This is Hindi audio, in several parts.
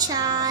4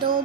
2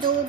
2